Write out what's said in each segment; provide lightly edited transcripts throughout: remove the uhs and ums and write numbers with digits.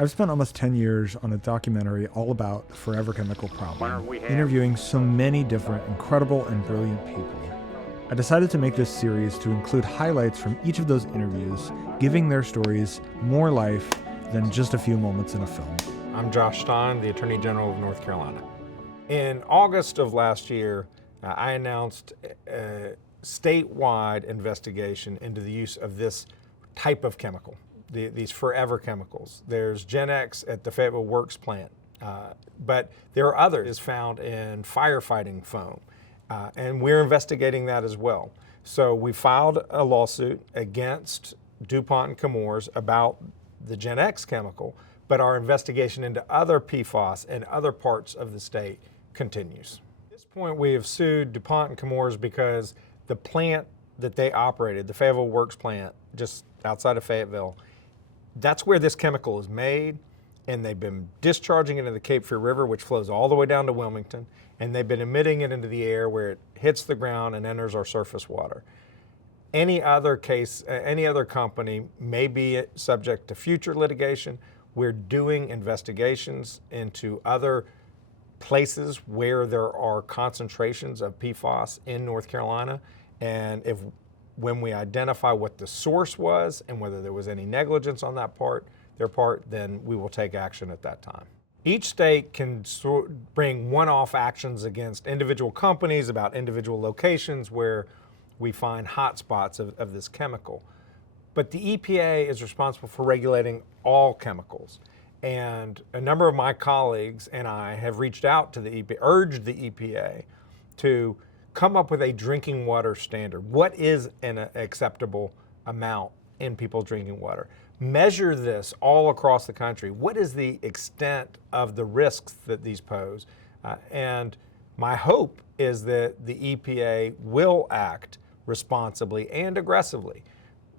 I've spent almost 10 years on a documentary all about the forever chemical problem, interviewing so many different incredible and brilliant people. I decided to make this series to include highlights from each of those interviews, giving their stories more life than just a few moments in a film. I'm Josh Stein, the Attorney General of North Carolina. In August of last year, I announced a statewide investigation into the use of this type of chemical, these forever chemicals. There's GENX at the Fayetteville Works plant, but there are others found in firefighting foam, and we're investigating that as well. So we filed a lawsuit against DuPont and Chemours about the GENX chemical, but our investigation into other PFAS in other parts of the state continues. At this point, we have sued DuPont and Chemours because the plant that they operated, the Fayetteville Works plant, just outside of Fayetteville, that's where this chemical is made, and they've been discharging it into the Cape Fear River, which flows all the way down to Wilmington, and they've been emitting it into the air where it hits the ground and enters our surface water. Any other case, any other company may be subject to future litigation. We're doing investigations into other places where there are concentrations of PFAS in North Carolina, and when we identify what the source was and whether there was any negligence on their part, then we will take action at that time. Each state can bring one-off actions against individual companies about individual locations where we find hotspots of this chemical. But the EPA is responsible for regulating all chemicals. And a number of my colleagues and I have reached out to the EPA, urged the EPA to come up with a drinking water standard. What is an acceptable amount in people's drinking water? Measure this all across the country. What is the extent of the risks that these pose? And my hope is that the EPA will act responsibly and aggressively.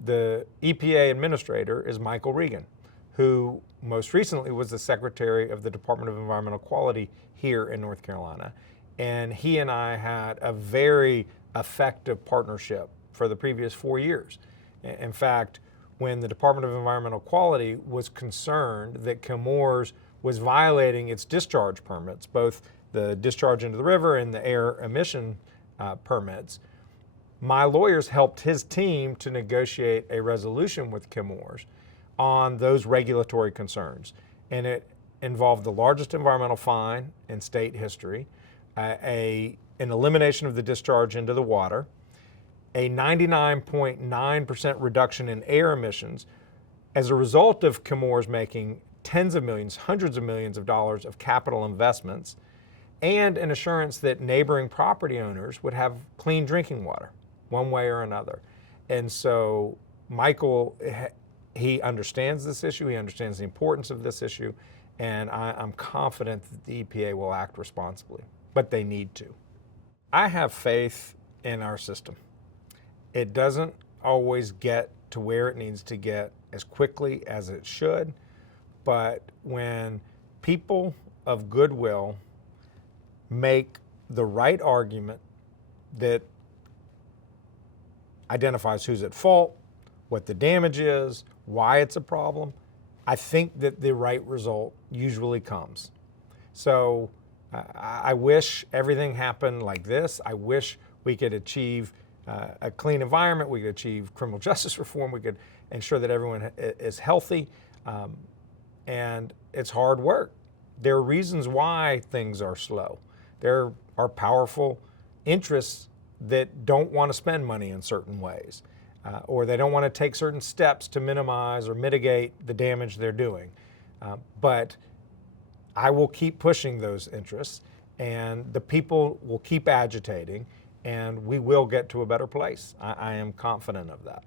The EPA administrator is Michael Regan, who most recently was the Secretary of the Department of Environmental Quality here in North Carolina. And he and I had a very effective partnership for the previous 4 years. In fact, when the Department of Environmental Quality was concerned that Chemours was violating its discharge permits, both the discharge into the river and the air emission permits, my lawyers helped his team to negotiate a resolution with Chemours on those regulatory concerns. And it involved the largest environmental fine in state history, an elimination of the discharge into the water, a 99.9% reduction in air emissions as a result of Chemours making tens of millions, hundreds of millions of dollars of capital investments, and an assurance that neighboring property owners would have clean drinking water, one way or another. And so Michael, he understands this issue, he understands the importance of this issue, and I'm confident that the EPA will act responsibly, but they need to. I have faith in our system. It doesn't always get to where it needs to get as quickly as it should, but when people of goodwill make the right argument that identifies who's at fault, what the damage is, why it's a problem, I think that the right result usually comes. So I wish everything happened like this. I wish we could achieve a clean environment, we could achieve criminal justice reform, we could ensure that everyone is healthy, and it's hard work. There are reasons why things are slow. There are powerful interests that don't want to spend money in certain ways, or they don't want to take certain steps to minimize or mitigate the damage they're doing. But I will keep pushing those interests, and the people will keep agitating, and we will get to a better place. I am confident of that.